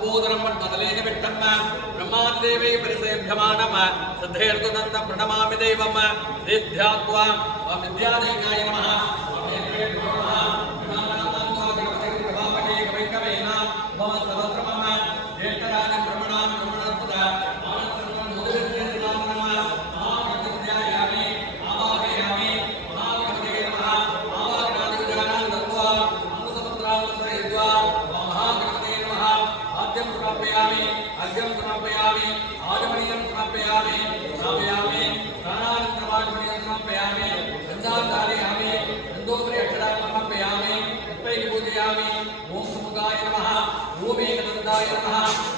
तत्पूदनं मद्मदलेन विष्टम् ब्रह्मादिदेवै परिसेभ्यमानम् श्रद्धेर्गुणन्तं प्रणमामि दैवम् सिद्ध्यात्वा विद्यादेव्याय नमः अमेत्रेभ्यो नमः गणानान्तो गणपतिं प्रभावके कवैकवेन मम सहस्रमम ज्येष्ठराजं ब्रह्मणां ब्रह्मणस्पदा आनन्दं मोदविद्येनां नमः महागणपत्यायामि आवाहयामि महागणपतये नमः आवाहनादिविधानां दत्त्वा अमृतपत्रावसरयित्वा महागणपतये नमः आद्यं समर्पयामि अर्घ्यं समर्पयामि आगमनीयं समर्पयामि स्थापयामि स्नानानन्तरमागमनीयं समर्पयामि गन्धाधारयामि गन्धोपरि अक्षरां समर्पयामि पुष्पैः पूजयामि ओम समुदाय नमः ओम एकदन्ताय नमः।